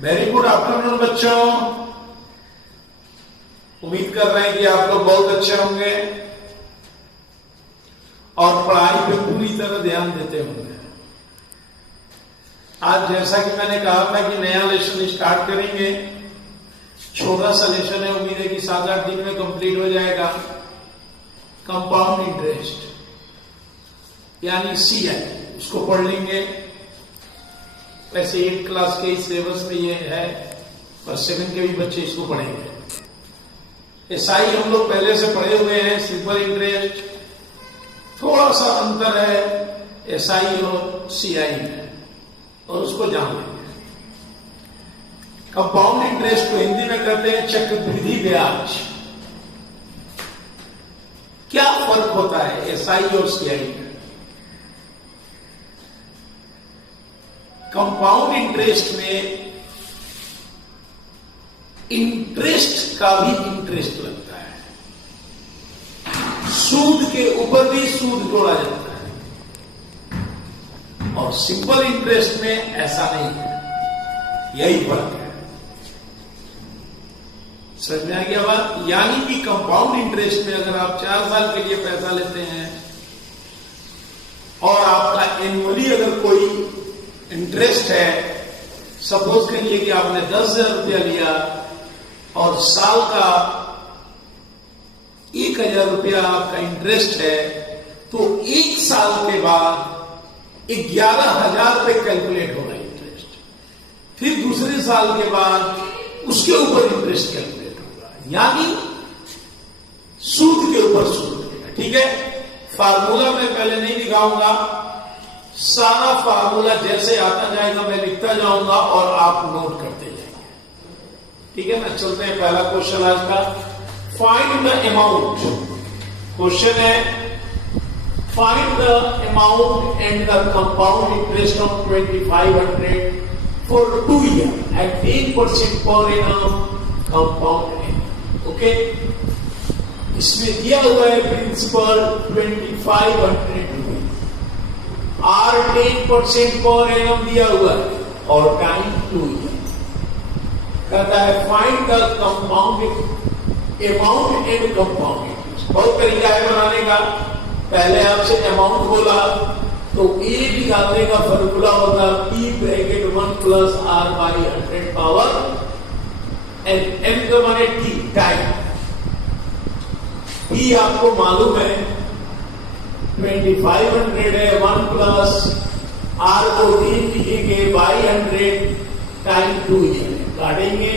Very good afternoon बच्चों। उम्मीद कर रहे हैं कि आप लोग बहुत अच्छे होंगे और पढ़ाई पे पूरी तरह ध्यान देते होंगे। आज जैसा कि मैंने कहा था कि नया लेसन स्टार्ट करेंगे, छोटा सा लेसन है, उम्मीद है कि 7-8 दिन में कंप्लीट हो जाएगा। कंपाउंड इंटरेस्ट यानी सीआई, उसको पढ़ लेंगे। वैसे 8 क्लास के सिलेबस में ये है, पर 7 के भी बच्चे इसको पढ़ेंगे। एसआई हम लोग पहले से पढ़े हुए हैं, सिंपल इंटरेस्ट। थोड़ा सा अंतर है एसआई और सीआई में, और उसको जान लेंगे। कंपाउंड इंटरेस्ट को हिंदी में कहते हैं चक्रवृद्धि ब्याज। क्या फर्क होता है एसआई और सीआई में? कंपाउंड इंटरेस्ट में इंटरेस्ट का भी इंटरेस्ट लगता है, सूद के ऊपर भी सूद जोड़ा जाता है, और सिंपल इंटरेस्ट में ऐसा नहीं है। यही फर्क है। समझ में आ गया बात? यानी कि कंपाउंड इंटरेस्ट में अगर आप 4 साल के लिए पैसा लेते हैं और आपका एनुअली अगर कोई इंटरेस्ट है, सपोज करिए कि आपने 10,000 रुपया लिया और साल का 1,000 रुपया आपका इंटरेस्ट है, तो 1 साल के बाद 11,000 रुपये कैलकुलेट होगा इंटरेस्ट। फिर दूसरे साल के बाद उसके ऊपर इंटरेस्ट कैलकुलेट होगा, यानी सूद के ऊपर सूद लगेगा। ठीक है, फार्मूला मैं पहले नहीं दिखाऊंगा, सारा फार्मूला जैसे आता जाएगा मैं लिखता जाऊंगा और आप नोट करते जाएंगे। ठीक है ना, चलते हैं। पहला क्वेश्चन आज का, फाइंड द अमाउंट। क्वेश्चन है, find the amount and the compound interest of 2,500 for 2 year at 8% per annum compound. Okay, इसमें दिया हुआ है प्रिंसिपल 2,500 और 10% पर एनम दिया हुआ है और टाइम 2 ईयर। कहता है find the compound amount and compound interest. बहुत तरीका है बनाने का। पहले आपसे अमाउंट बोला तो ए निकालने का फॉर्मूला होता P bracket 1 plus R by 100 power and M का माने T, टाइम। P आपको मालूम है 2,500 है, 1 प्लस R को 3 लिखेंगे बाई 100 टाइम 2 ईयर काटेंगे।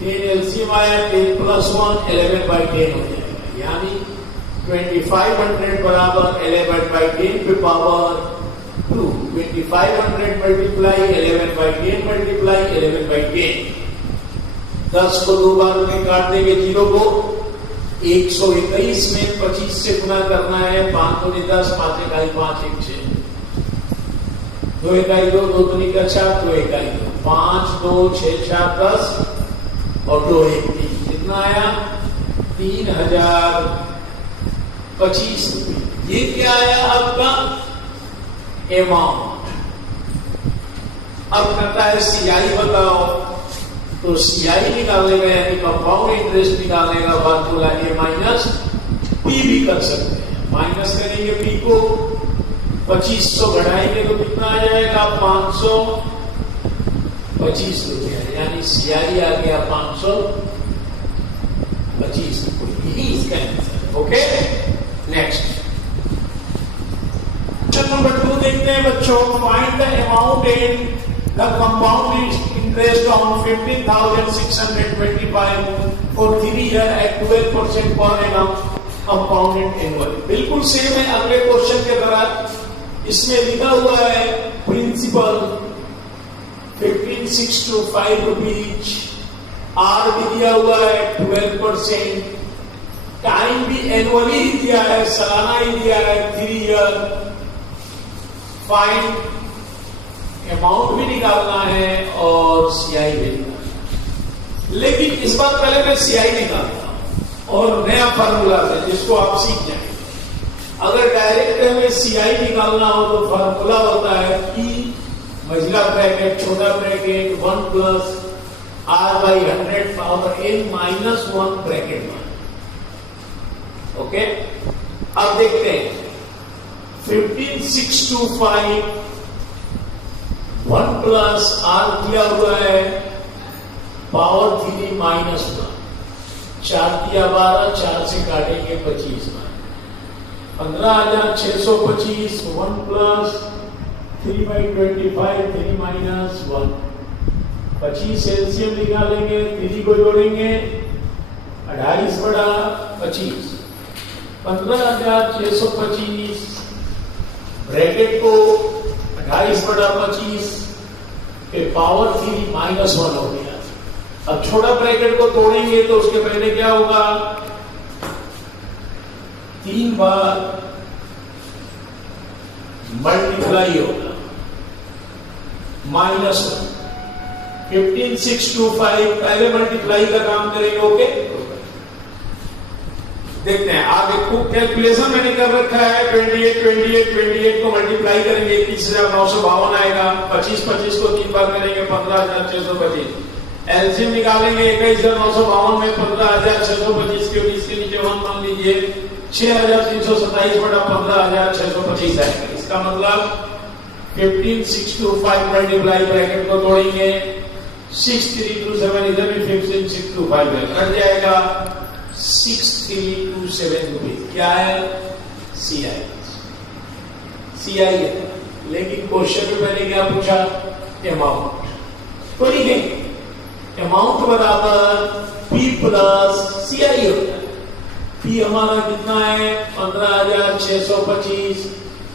10 एलसीएम आया, 10 प्लस 1 11 बाई 10 हो जाएगा, यानी 2,500 बराबर 11 बाई 10 पे power 2। 2,500 multiply 11 by 10 multiply 11 by 10। 10 को 2 बार में काट देंगे, 0 को 121 में 25 से गुना करना है। 5 दूनी 10, 5 इकाई 5 1 6, 2 इकाई 2, 2 दूनी का 4, 2 इकाई 2, 5 2 6 4 10 और 2 1 3। कितना आया? 3,025 रुपये। ये क्या आया आपका अमाउंट। अब कहता है सीआई बताओ, तो सीआई निकालने का यानी कंपाउंड इंटरेस्ट निकालने का फॉर्मूला ए माइनस पी भी कर सकते हैं। माइनस करेंगे पी को, 2500 बढ़ाएंगे तो कितना आ जाएगा? 525 रुपया, यानी सीआई आ गया 525 रुपये। यही इसका answer. Okay, next question number 2 देखते हैं बच्चों। Find the amount and the compound interest on 15,625 for 3 year at 12% per annum compounded annually. बिल्कुल सेम है अगले क्वेश्चन के तरह। इसमें लिखा हुआ है प्रिंसिपल 15,625 रुपीज, आर भी दिया हुआ है 12%, टाइम भी एनुअली ही दिया है, सालाना ही दिया है 3 ईयर। फाइंड अमाउंट भी निकालना है और सीआई भी निकालना है। लेकिन इस बार पहले मैं सीआई निकालता हूं और नया फार्मूला है जिसको आप सीख जाएंगे। अगर डायरेक्ट हमें सीआई निकालना हो तो फार्मूला होता है P मझला ब्रैकेट, छोटा bracket 1 plus r by 100 power n minus 1 bracket में। ओके, अब देखते हैं 15625 1 प्लस r दिया हुआ है पावर 3 माइनस 1, 4 दिया 12, 4 से काटेंगे 25 में 15,625 1 प्लस 3 by 25 3 माइनस 1, 25 एलसीएम निकालेंगे, 3 को जोड़ेंगे 28 बड़ा 25, 15,625 ब्रैकेट को 28 बड़ा 25 के पावर 3 माइनस 1 हो गया। अब छोटा ब्रैकेट को तोड़ेंगे तो उसके पहले क्या होगा, 3 बार मल्टीप्लाई होगा माइनस 1, 15625 पहले मल्टीप्लाई का काम करेंगे। ओके, देखते हैं आगे को कैलकुलेशन मैंने कर रखा है। 28 को मल्टीप्लाई करेंगे 31,952 आएगा, 25 को 3 बार करेंगे 15,625, एलसीएम निकालेंगे 21,952 में 15,625 के बीच के नीचे 1 मान लीजिए 6,327 बटा 15,625 आएगा। इसका मतलब 15625 मल्टीप्लाई ब्रैकेट को तोड़ेंगे 6327 इधर भी 15625 है, कट जाएगा 6327 रुपीज। क्या है, सीआई है। लेकिन क्वेश्चन में मैंने क्या पूछा, अमाउंट तो लिखेंगे अमाउंट बराबर पी प्लस सीआई होता है। पी हमारा कितना है 15,625,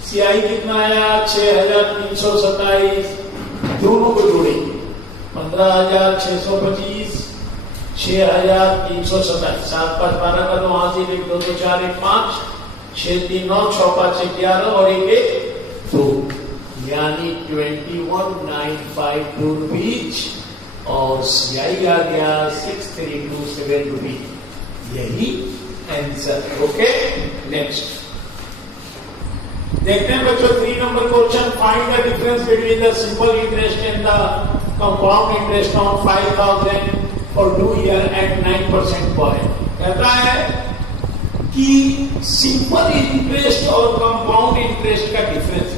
सीआई कितना आया 6,327, दोनों को जोड़ेंगे 15,625 6,327, 7 5 12 का 9 हाथ 1 2 2 4 1 5 6 3 9 6 5 6 11 और 1 1 2 यानी 21,952 रुपीज और सीआई आ गया 6,327 रुपीज। यही आंसर। ओके, नेक्स्ट देखते हैं बच्चों 3 number question. Find the difference between the simple interest and the compound interest on 5,000 for 2 year at 9% per annum. कहता है कि सिंपल इंटरेस्ट और कंपाउंड इंटरेस्ट का डिफरेंस,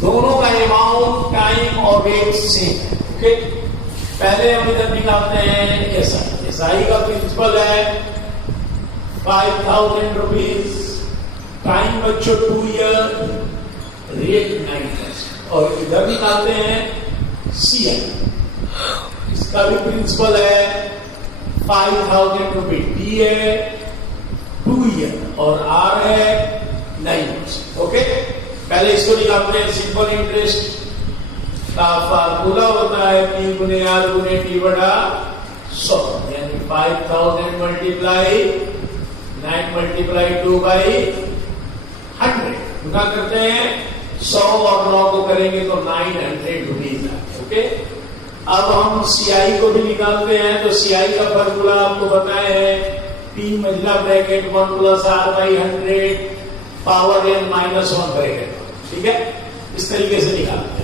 दोनों का अमाउंट, टाइम और रेट सेम है। ओके, पहले हम इधर निकालते हैं एसआई। एसआई का प्रिंसिपल है 5,000 रुपीज, टाइम बच्चों 2 ईयर, रेट 9%। और इधर निकालते हैं सीआई, इसका भी प्रिंसिपल है 5,000 रुपीज, डी है 2 ईयर और आर है 9%। ओके, पहले इसको निकालते हैं। सिंपल इंटरेस्ट का फार्मूला होता है P गुने R गुने T बटा 100, यानी 5,000 मल्टीप्लाई 9 मल्टीप्लाई 2 बाई 100 गुना करते हैं 100 और 9 को करेंगे तो 900 रुपीज। ओके, अब हम सीआई को भी निकालते हैं तो सीआई का फार्मूला आपको बताए हैं P मझला bracket 1 plus R by 100 power n minus 1 bracket. ठीक है, इस तरीके से निकालते हैं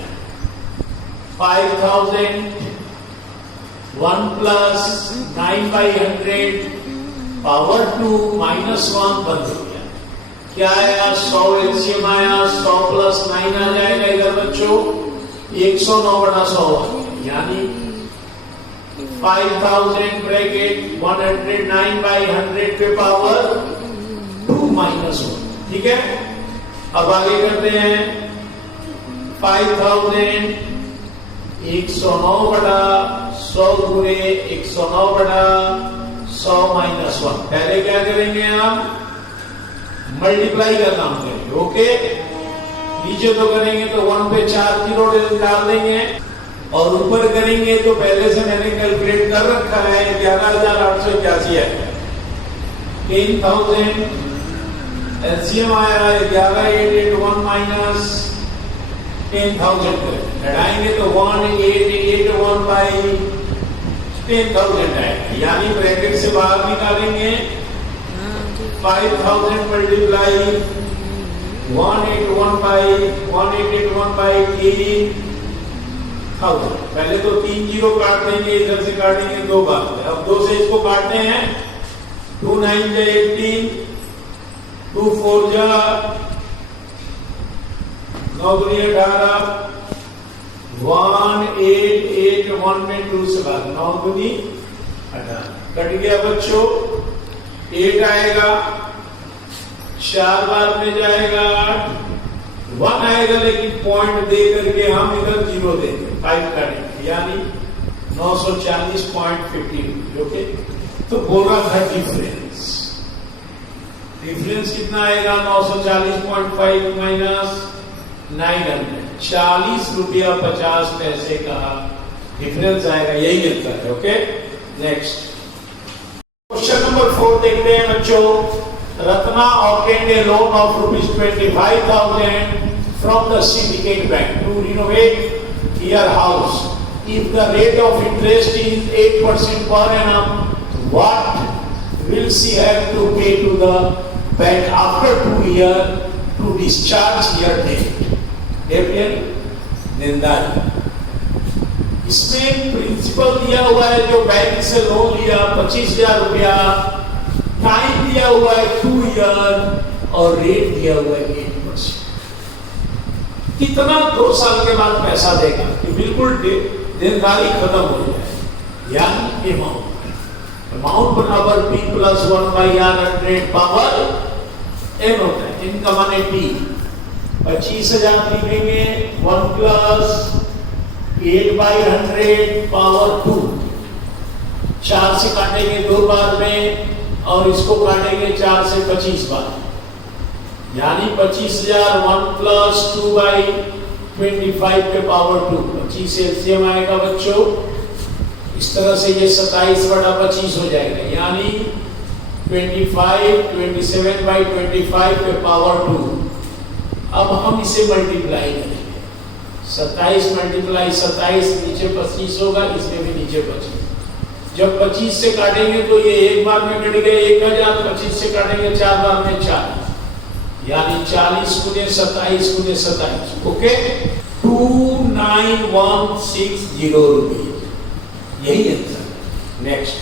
5,000 1 प्लस 9 बाई 100 पावर 2 माइनस 1 बंद हो गया। क्या आया 100 एलसीएम आया, 100 प्लस 9 आ जाएगा इधर बच्चों 109 बटा 100, यानी 5,000 ब्रैकेट 109 बाई 100 पे पावर 2 माइनस 1। ठीक है, अब आगे करते हैं 5,000 109 बटा 100 गुणे 109 बटा 100 माइनस 1। पहले क्या करेंगे, हम मल्टीप्लाई का काम करेंगे। ओके, नीचे तो करेंगे तो 1 पे 4 जीरो डाल देंगे और ऊपर करेंगे तो पहले से मैंने कैलकुलेट कर रखा है 11,881 है। 10,000 एलसीएम आया 11,881 माइनस 10,000 घटाएंगे तो 1,881 बाई 10,000 आएगा, यानी ब्रैकेट से बाहर निकालेंगे 5,000 मल्टीप्लाई 181 बाई 10 1000। पहले तो 3 जीरो काट देंगे, इधर से काटेंगे 2 बार में। अब 2 से इसको काटने हैं, 2 9 जा 18, 2 4 जा 9 दूनी 18, 1 8 8 1 में 2 से भाग, 9 दूनी 18 कट गया बच्चों। 8 आएगा, 4 बार में जाएगा, 1 आएगा, लेकिन पॉइंट दे करके हम इधर 0 देंगे, 5 काटेंगे, यानी 940.50। ओके, तो बोल रहा था डिफरेंस कितना आएगा, 940.5 माइनस 900, 40 रुपया 50 पैसे का डिफरेंस आएगा, यही आंसर है। ओके, नेक्स्ट क्वेश्चन नंबर 4 देखते हैं बच्चों। Ratna obtained a loan of ₹25,000 from the syndicate bank to renovate her house. If the rate of interest is 8% per annum, what will she have to pay to the bank after 2 years to discharge her debt? देनदारी। इसमें principal दिया हुआ है, जो bank से loan लिया 25,000 रुपया, time दिया हुआ है 2 ईयर और रेट दिया हुआ है 8%। कितना 2 साल के बाद पैसा देगा कि बिल्कुल देनदारी खत्म हो जाए, यानी अमाउंट बराबर P + 1/100 पावर n होता है। इनका माने P 25,000 लिखेंगे, 1 + 8/100 पावर 2, 4 से काटेंगे 2 बार में और इसको काटेंगे 4 से 25 बार, यानी 25,000 1 + 2/25 के पावर 2, 25 एलसीएम आएगा बच्चों। इस तरह से ये 27/25 हो जाएगा, यानी 27/25 के पावर 2। अब हम इसे मल्टीप्लाई करेंगे, 27 × 27 नीचे 25 होगा, इसमें भी नीचे 25। जब 25 से काटेंगे तो ये एक बार में कट गए 1000, 25 से काटेंगे 4 बार में 40, यानी 40 × 27 × 27। ओके, 29,160 रुपीज, यही आंसर है। नेक्स्ट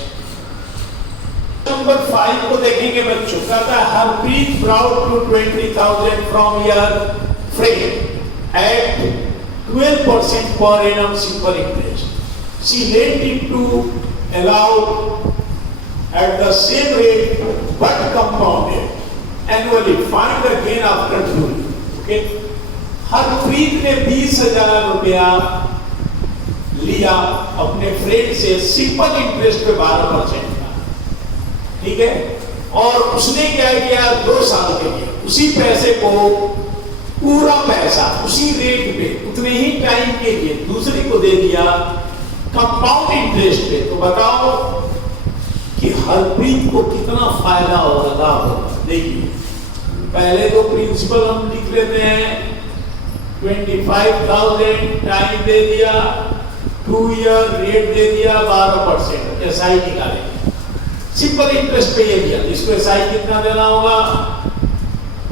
नंबर 5 को देखेंगे बच्चों। कहता है Harpreet brought to 20,000 from your friend at 12% per annum simple interest. She lent it to allow at the same rate but compounded annually. Find the gain after doing. Okay. Harpreet ने 20,000 रुपया लिया अपने फ्रेंड से सिंपल इंटरेस्ट पे 12% का, ठीक है। और उसने क्या किया, 2 साल के लिए उसी पैसे को, पूरा पैसा उसी रेट पे उतने ही टाइम के लिए दूसरे को दे दिया कंपाउंड इंटरेस्ट पे। तो बताओ कि हरप्रीत को कितना फायदा होगा, लाभ होगा। देखिए, पहले तो प्रिंसिपल हम लिख लेते हैं, 25,000 टाइम दे दिया, 2 ईयर रेट दे दिया 12%, एसआई निकालेंगे। सिंपल इंटरेस्ट पे ये दिया, इसको एसआई कितना देना होगा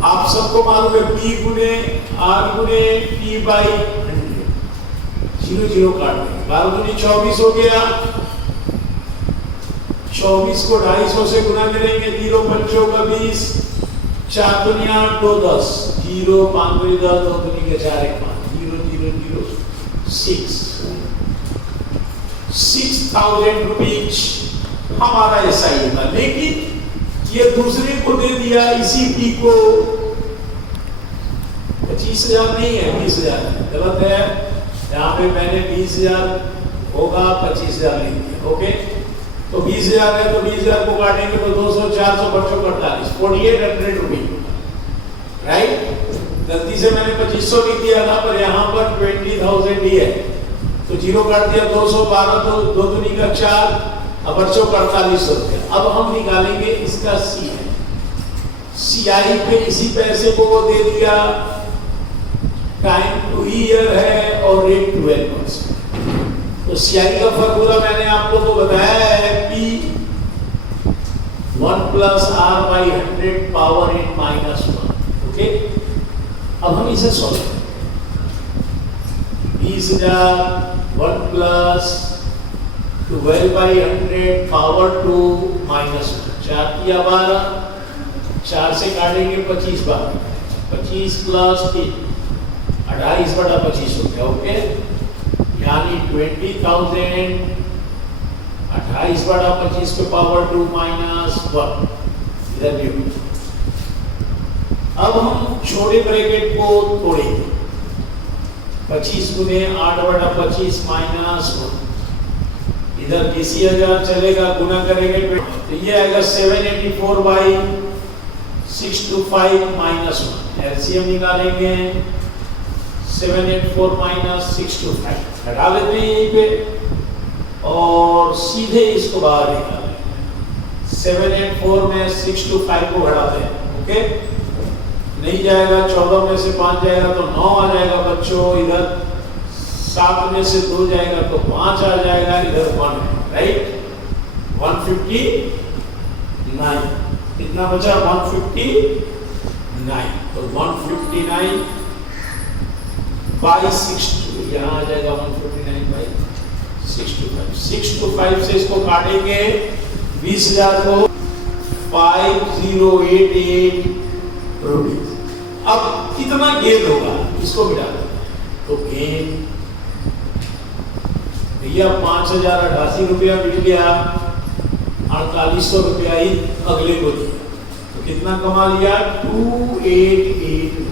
आप सबको मालूम है, P × R × T/100, 0 0 काट देंगे, 12 दूनी 24 हो गया, 24 को 250 से गुना करेंगे, 0 बच्चों का 20, 4 दूनी 8, 2 10, 0 5 दूनी 10, 2 दूनी के 4 1 5, 0 0 0 6, 6,000 रुपीज हमारा ऐसा ही था। लेकिन ये दूसरे को दे दिया, इसी P को 25,000 नहीं है, 20,000 गलत है, यहाँ पे मैंने 20,000 होगा 25,000 लिख दिया। ओके, तो 20,000 है तो 20,000 को काटेंगे तो 200 400 बच्चों 48, 4,800 रुपीज, राइट। गलती से मैंने 2500 लिख दिया था, पर यहाँ पर 20,000 ही है, तो 0 काट दिया, 212 तो 2 दूनी का 4, अब बच्चों 48 रुपया। अब हम निकालेंगे इसका सी है, सीआई पे इसी पैसे को वो दे दिया, टाइम 2 ईयर है और रेट 12%। तो सीआई का फॉर्मूला मैंने आपको तो बताया है, P 1 + R/100 power n -1। Okay, अब हम इसे सॉल्व करें। 20,000 1 प्लस 12/100 पावर 2 माइनस 4 किया 12, 4 से काटेंगे 25 बार, 25 प्लस 3 28/25 हो गया। ओके, यानी 20,000 28/25 पे पावर 2 माइनस 1 इधर भी होगा। अब हम छोटे ब्रैकेट को तोड़ेंगे, 25 गुने 8/25 माइनस 1, इधर 80,000 चलेगा, गुना करेंगे तो ये आएगा 784/625 माइनस 1, एलसीएम निकालेंगे 784 माइनस 625 हटा लेते हैं यहीं पे और सीधे इसको बाहर निकालेंगे। 784 में 625 को घटाते हैं। ओके, नहीं जाएगा, 14 में से 5 जाएगा तो 9 आ जाएगा बच्चों, इधर 7 में से 2 जाएगा तो 5 आ जाएगा, इधर 1 है, राइट। 159 कितना बचा? 159, तो 159/62 यहाँ आ जाएगा 159/625। 625 से इसको काटेंगे 20,000 को 5088 रुपीज। अब कितना गेन होगा इसको मिटा देते हैं, तो गेन भैया 5,088 रुपया मिल गया, 4800 रुपया ही अगले को दिया, तो कितना कमा लिया? 288